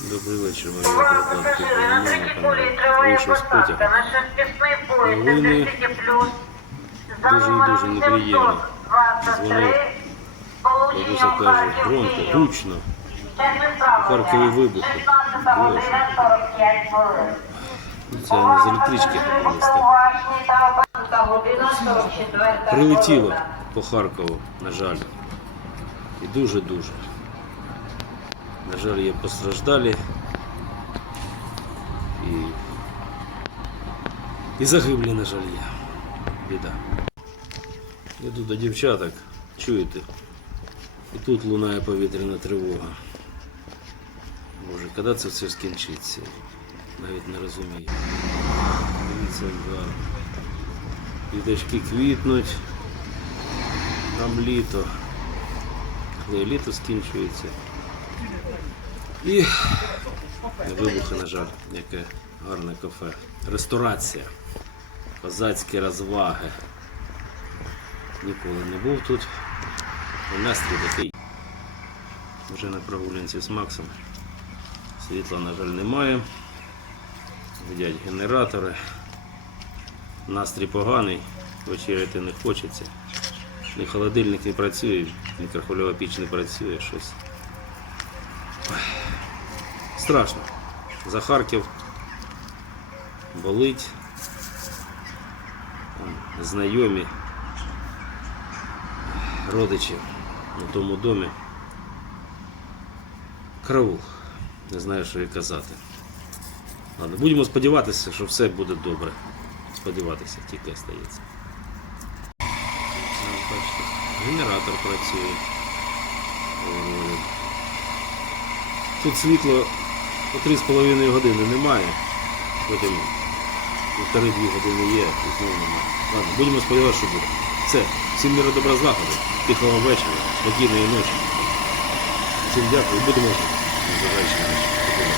Добрий вечір, моя прокладки. Вийшов з потяга. Новини. Дуже і дуже неприємно. 723, Дзвонив. Бабуся каже, громко, гучно. Відправлення. Харкові вибухи. 16 година 45 хвилин. Це не з електрички листи. година 44 Прилетіло по Харкову, на жаль. І дуже-дуже. На жаль, є постраждалі. І, і загиблі, на жаль, є. Біда. Тут до дівчаток, чуєте? І тут лунає повітряна тривога. Боже, коли це все скінчиться? Навіть не розумію. Дивіться, як. Квіточки квітнуть. Там літо. Коли літо скінчується. І вибухи, на жаль, яке гарне кафе. Ресторація. Козацькі розваги. Ніколи не був тут. І настрій такий. Вже на прогулянці з Максом. Світла, на жаль, немає. Гудять генератори. Настрій поганий, вечеряти не хочеться. Ні холодильник не працює, мікрохвильова піч не працює, щось. Страшно. За Харків болить. Знайомі, родичі у тому домі. Караул. Не знаю, що і казати. Ладно, будемо сподіватися, що все буде добре. Сподіватися, тільки остається. Генератор працює. Тут світло 3,5 години немає. Потім півтори-дві години є, і знову немає. Ладно, будемо сподіватися, що буде. Все, всім міра добра злагоди, тихого вечора, спокійної ночі. Всім дякую, будемо. Побачення.